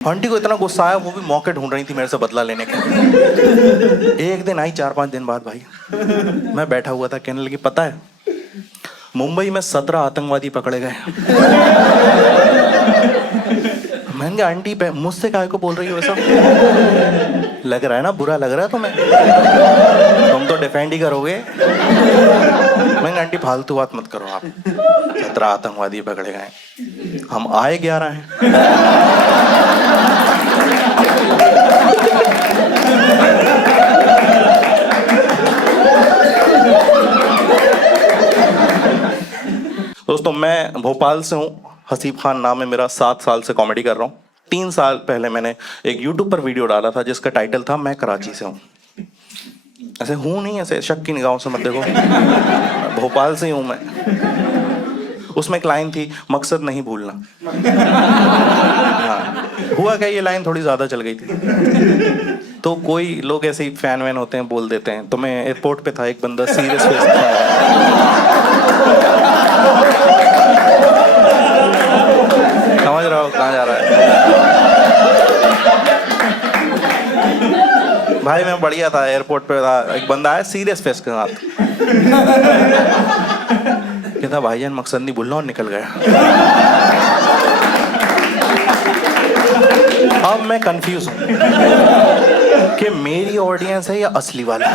Aunty को इतना गुस्सा आया, वो भी मौके ढूंढ रही थी मेरे से बदला लेने के। एक दिन आई 4-5 दिन बाद भाई, मैं बैठा हुआ था, कहने लगी पता है मुंबई में 17 आतंकवादी पकड़े गए। मैंने कहा आंटी मुझसे काहे को बोल रही हो ऐसा? लग रहा है ना, बुरा लग रहा है तुम्हें? तुम तो डिफेंड ही करोगे। मैंने कहा आंटी फालतू बात मत करो आप, 17 आतंकवादी पकड़े गए, हम आए 11 हैं। दोस्तों मैं भोपाल से हूँ, हसीब खान नाम है मेरा, 7 साल से कॉमेडी कर रहा हूँ। 3 साल पहले मैंने एक यूट्यूब पर वीडियो डाला था जिसका टाइटल था मैं कराची से हूँ। ऐसे हूँ नहीं, ऐसे शक की निगाहों से मत देखो, भोपाल से ही हूँ मैं। उसमें एक लाइन थी, मकसद नहीं भूलना। हाँ, हुआ क्या, ये लाइन थोड़ी ज़्यादा चल गई थी, तो कोई लोग ऐसे ही फैन वैन होते हैं, बोल देते हैं। तो मैं एयरपोर्ट पे था, एक बंदा सीरियस फेस था, समझ रहा हो कहाँ जा रहा है भाई। मैं बढ़िया था, एयरपोर्ट पे था, एक बंदा आया सीरियस फेस के साथ, कहता भाईजान मकसद नहीं भूलना, और निकल गया। अब मैं कंफ्यूज हूं कि मेरी ऑडियंस है या असली वाला।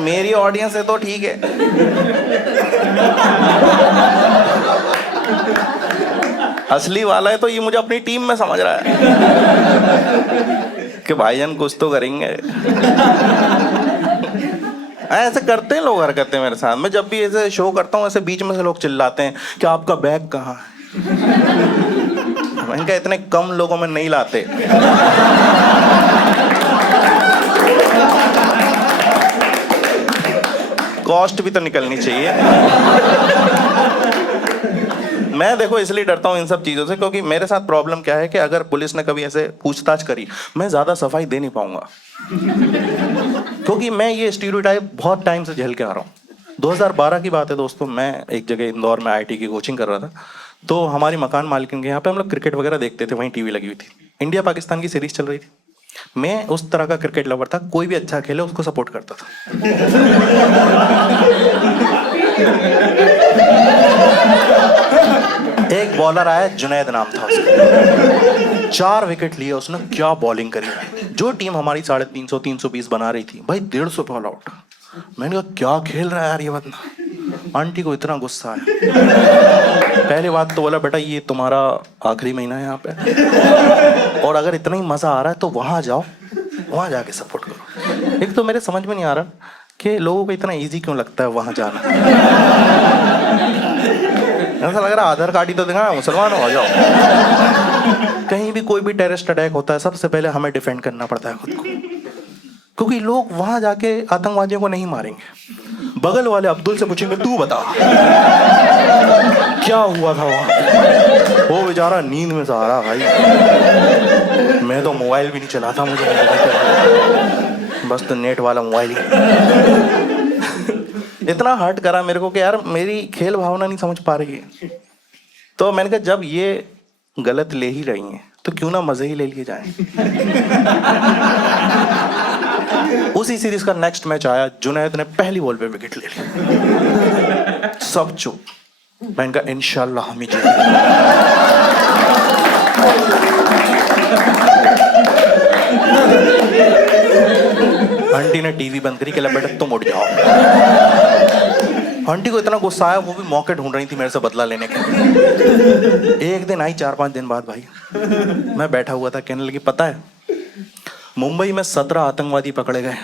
मेरी ऑडियंस है तो ठीक है, असली वाला है तो ये मुझे अपनी टीम में समझ रहा है कि भाईजान कुछ तो करेंगे। ऐसे करते हैं लोग, हरकतें मेरे साथ। मैं जब भी ऐसे शो करता हूँ, ऐसे बीच में से लोग चिल्लाते हैं कि आपका बैग कहाँ है। मैंने कहा इतने कम लोगों में नहीं लाते। कॉस्ट भी तो निकलनी चाहिए। मैं देखो इसलिए डरता हूँ इन सब चीज़ों से, क्योंकि मेरे साथ प्रॉब्लम क्या है कि अगर पुलिस ने कभी ऐसे पूछताछ करी, मैं ज़्यादा सफाई दे नहीं पाऊंगा, क्योंकि मैं ये स्टीरियोटाइप बहुत टाइम से झेल के आ रहा हूँ। 2012 की बात है दोस्तों, मैं एक जगह इंदौर में IIT की कोचिंग कर रहा था। तो हमारी मकान मालिकिन के यहाँ पे हम लोग क्रिकेट वगैरह देखते थे, वहीं टीवी लगी हुई थी, इंडिया पाकिस्तान की सीरीज चल रही थी। मैं उस तरह का क्रिकेट लवर था, कोई भी अच्छा खेले उसको सपोर्ट करता था। एक बॉलर आया, जुनैद नाम था उसका, 4 विकेट लिए उसने, क्या बॉलिंग करी। जो टीम हमारी 350 320 बना रही थी, भाई 150 पे ऑल आउट। मैंने कहा क्या खेल रहा है यार ये बंदा। आंटी को इतना गुस्सा आया, पहली बात तो बोला बेटा ये तुम्हारा आखिरी महीना है यहाँ पे, और अगर इतना ही मजा आ रहा है तो वहां जाओ, वहां जाके सपोर्ट करो। एक तो मेरे समझ में नहीं आ रहा कि लोगों को इतना इजी क्यों लगता है वहां जाना। ऐसा लग रहा है आधार कार्ड ही तो दिखा, मुसलमान हो जाओ। कहीं भी कोई भी टेररिस्ट अटैक होता है, सबसे पहले हमें डिफेंड करना पड़ता है खुद को, क्योंकि लोग वहां जाके आतंकवादियों को नहीं मारेंगे। बगल वाले अब्दुल से पूछेंगे तू बता क्या हुआ था वहां। वो बेचारा नींद में सो रहा भाई, मैं तो मोबाइल भी नहीं चलाता, मुझे नहीं पता, बस तो नेट वाला मोबाइल ही। इतना हर्ट करा मेरे को कि यार मेरी खेल भावना नहीं समझ पा रही है। तो मैंने कहा जब ये गलत ले ही रही हैं तो क्यों ना मजे ही ले लिए जाएं। उसी सीरीज का नेक्स्ट मैच आया, जुनैद ने पहली बॉल पे विकेट ले ली, सब चुप। मैंने कहा इंशाल्लाह हम ही जीतेंगे। आंटी ने टीवी बंद करी, कहला बेटा तुम उठ जाओ। आंटी को इतना गुस्सा आया, वो भी मौके ढूंढ रही थी मेरे से बदला लेने के। एक दिन आई 4-5 दिन बाद भाई, मैं बैठा हुआ था, कहने लगी पता है मुंबई में 17 आतंकवादी पकड़े गए।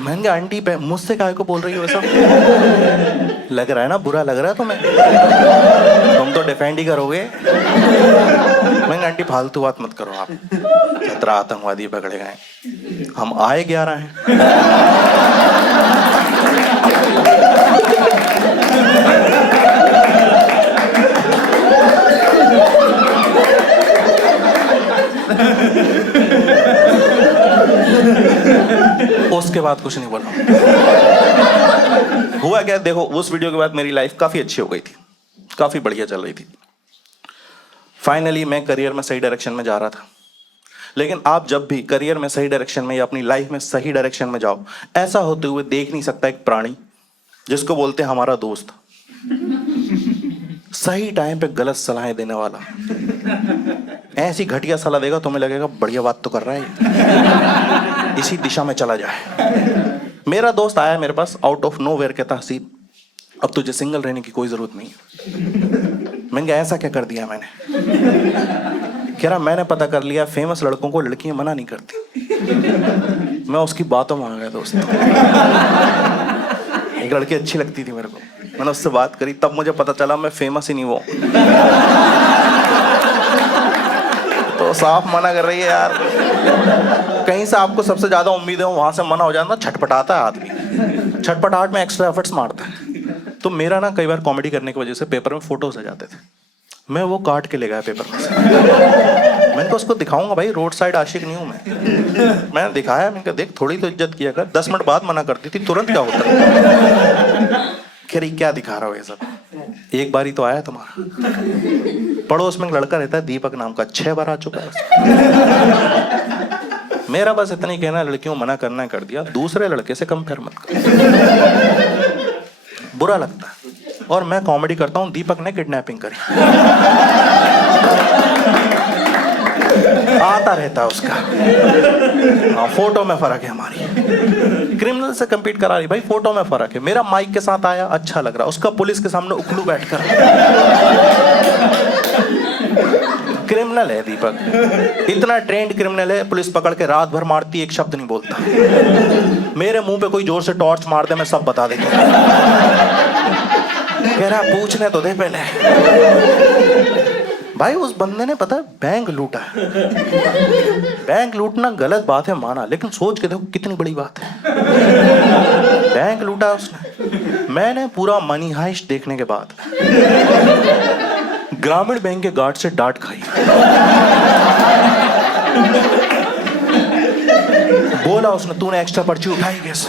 मैंने कहा आंटी मुझसे काहे को बोल रही हो ऐसा? लग रहा है ना, बुरा लग रहा है तुम्हें? तुम तो डिफेंड ही करोगे। मैंने कहा आंटी फालतू बात मत करो आप, 17 आतंकवादी पकड़े गए, हम आए 11 हैं। उसके बाद कुछ नहीं बोला। हुआ हुआ क्या, देखो उस वीडियो के बाद मेरी लाइफ काफ़ी अच्छी हो गई थी, काफ़ी बढ़िया चल रही थी। फाइनली मैं करियर में सही डायरेक्शन में जा रहा था। लेकिन आप जब भी करियर में सही डायरेक्शन में या अपनी लाइफ में सही डायरेक्शन में जाओ, ऐसा होते हुए देख नहीं सकता एक प्राणी जिसको बोलते हैं हमारा दोस्त, सही टाइम पे गलत सलाहें देने वाला। ऐसी घटिया सलाह देगा तुम्हें लगेगा बढ़िया बात तो कर रहा है, इसी दिशा में चला जाए। मेरा दोस्त आया मेरे पास आउट ऑफ नोवेयर, कहता हसीब अब तुझे सिंगल रहने की कोई जरूरत नहीं है। मैंने कहा ऐसा क्या कर दिया मैंने? कह रहा मैंने पता कर लिया फेमस लड़कों को लड़कियां मना नहीं करती। मैं उसकी बातों में आ गया दोस्त। एक लड़की अच्छी लगती थी मेरे को, मैंने उससे बात करी, तब मुझे पता चला मैं फेमस ही नहीं वो तो साफ मना कर रही है यार। कहीं से आपको सबसे ज्यादा उम्मीद है वहां से मना हो जाता, छटपटाता है आदमी, छटपटाहट में एक्स्ट्रा एफर्ट्स मारता है। तो मेरा ना कई बार कॉमेडी करने की वजह से पेपर में फोटोज आ जाते थे, मैं वो काट के ले गया पेपर में से। मैंने कहा उसको दिखाऊंगा भाई, रोड साइड आशिक नहीं हूं मैं। मैंने दिखाया, मैंने कहा देख थोड़ी तो इज्जत किया कर, 10 मिनट बाद मना करती थी, तुरंत क्या होता है? कह रही क्या दिखा रहा हो ये सब, एक बार ही तो आया तुम्हारा। पड़ोस में एक लड़का रहता है दीपक नाम का, 6 बार आ चुका है। मेरा बस इतना ही कहना, लड़कियों मना करना कर दिया, दूसरे लड़के से कंपेयर मत कर, बुरा लगता है। और मैं कॉमेडी करता हूं, दीपक ने किडनैपिंग करी, आता रहता है उसका। फोटो में फर्क है हमारी, क्रिमिनल से compete करा रही भाई, फोटो में फर्क है। मेरा माइक के साथ आया अच्छा लग रहा, उसका पुलिस के सामने उखलू बैठकर। क्रिमिनल है दीपक, इतना ट्रेंड क्रिमिनल है, पुलिस पकड़ के रात भर मारती, एक शब्द नहीं बोलता। मेरे मुंह पे कोई जोर से टॉर्च मार दे, मैं सब बता देता। कह रहा पूछने तो दे पहले। भाई उस बंदे ने पता है बैंक लूटा है। बैंक लूटना गलत बात है माना, लेकिन सोच के देखो कितनी बड़ी बात है। बैंक लूटा उसने। मैंने पूरा मनी हाइस्ट देखने के बाद ग्रामीण बैंक के गार्ड से डांट खाई। बोला उसने तूने एक्स्ट्रा पर्ची उठाई कैसे?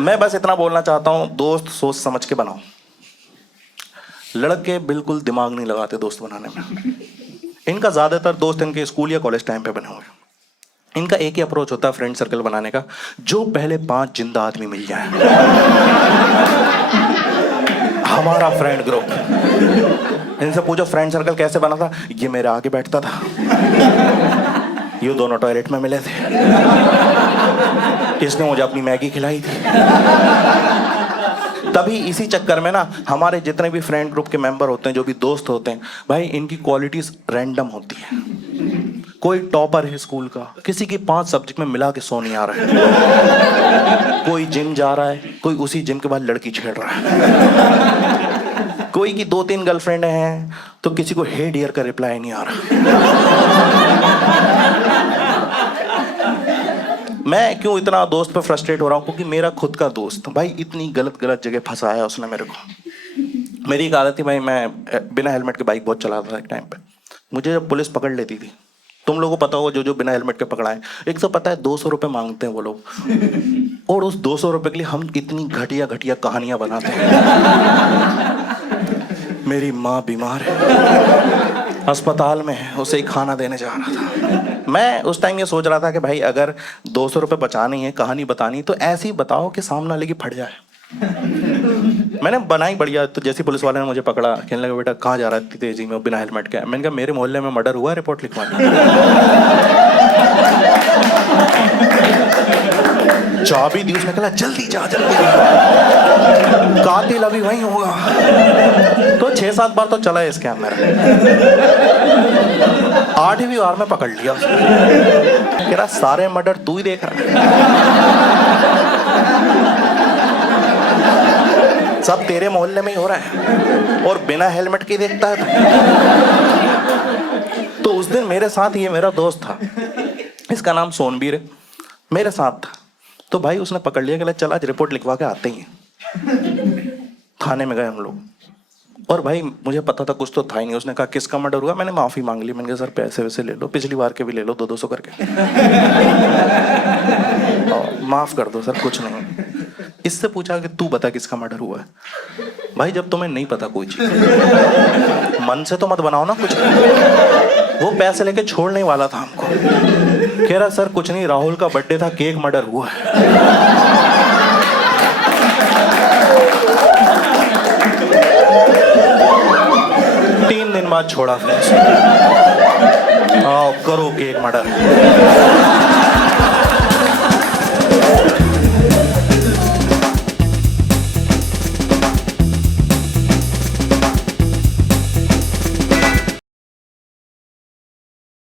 मैं बस इतना बोलना चाहता हूं, दोस्त सोच समझ के बनाओ। लड़के बिल्कुल दिमाग नहीं लगाते दोस्त बनाने में। इनका ज्यादातर दोस्त इनके स्कूल या कॉलेज टाइम पे बने हुए। इनका एक ही अप्रोच होता है फ्रेंड सर्कल बनाने का, जो पहले 5 जिंदा आदमी मिल जाए हमारा फ्रेंड ग्रुप। इनसे पूछो फ्रेंड सर्कल कैसे बना था, ये मेरे आगे बैठता था, ये दोनों टॉयलेट में मिले थे, इसने मुझे अपनी मैगी खिलाई थी। तभी इसी चक्कर में ना हमारे जितने भी फ्रेंड ग्रुप के मेंबर होते हैं, जो भी दोस्त होते हैं भाई, इनकी क्वालिटीज रैंडम होती है। कोई टॉपर है स्कूल का, किसी की 5 सब्जेक्ट में मिला के 100 नहीं आ रहा है। कोई जिम जा रहा है, कोई उसी जिम के बाद लड़की छेड़ रहा है। कोई की 2-3 गर्लफ्रेंड हैं तो किसी को हे डियर का रिप्लाई नहीं आ रहा। मैं क्यों इतना दोस्त पे फ्रस्ट्रेट हो रहा हूँ? क्योंकि मेरा खुद का दोस्त भाई इतनी गलत जगह फंसाया उसने मेरे को। मेरी एक आदत थी भाई, मैं बिना हेलमेट के बाइक बहुत चलाता था एक टाइम पे। मुझे जब पुलिस पकड़ लेती थी, तुम लोगों को पता होगा जो बिना हेलमेट के पकड़ाए, एक तो पता है 200 रुपये मांगते हैं वो लोग, और उस 200 रुपये के लिए हम इतनी घटिया कहानियां बनाते हैं। मेरी माँ बीमार है, अस्पताल में है, उसे ही खाना देने जा रहा था। मैं उस टाइम ये सोच रहा था कि भाई अगर 200 रुपये बचानी है, कहानी बतानी, तो ऐसी बताओ कि सामने वाले की फट जाए। मैंने बनाई बढ़िया। तो जैसे पुलिस वाले ने मुझे पकड़ा, कहने लगा बेटा कहाँ जा रहा है तेजी में बिना हेलमेट के? मैंने कहा मेरे मोहल्ले में मर्डर हुआ, रिपोर्ट लिखवानी। चाबी दी उसने, कहा जल्दी जा जल्दी, कातिल अभी वहीं होगा। तो 6-7 बार तो चला है स्कैम मेरा। 8वीं बार में पकड़ लिया उसने। कह रहा सारे मर्डर तू ही देख रहा है, सब तेरे मोहल्ले में ही हो रहा है और बिना हेलमेट के देखता है। तो उस दिन मेरे साथ ये मेरा दोस्त था, इसका नाम सोनबीर है, मेरे साथ था। तो भाई उसने पकड़ लिया, कहला चल आज रिपोर्ट लिखवा के आते ही हैं। थाने में गए हम लोग, और भाई मुझे पता था कुछ तो था ही नहीं। उसने कहा किसका मर्डर हुआ, मैंने माफी मांग ली। मैंने कहा सर पैसे वैसे ले लो, पिछली बार के भी ले लो, 200 करके। माफ कर दो सर, कुछ नहीं। इससे पूछा कि तू बता किसका मर्डर हुआ है। भाई जब तुम्हें नहीं पता कोई चीज, मन से तो मत बनाओ ना कुछ। वो पैसे लेके छोड़ने वाला था हमको, कह रहा सर कुछ नहीं, राहुल का बर्थडे था, केक मर्डर हुआ है। 3 दिन बाद छोड़ा फिर। आओ करो केक मर्डर।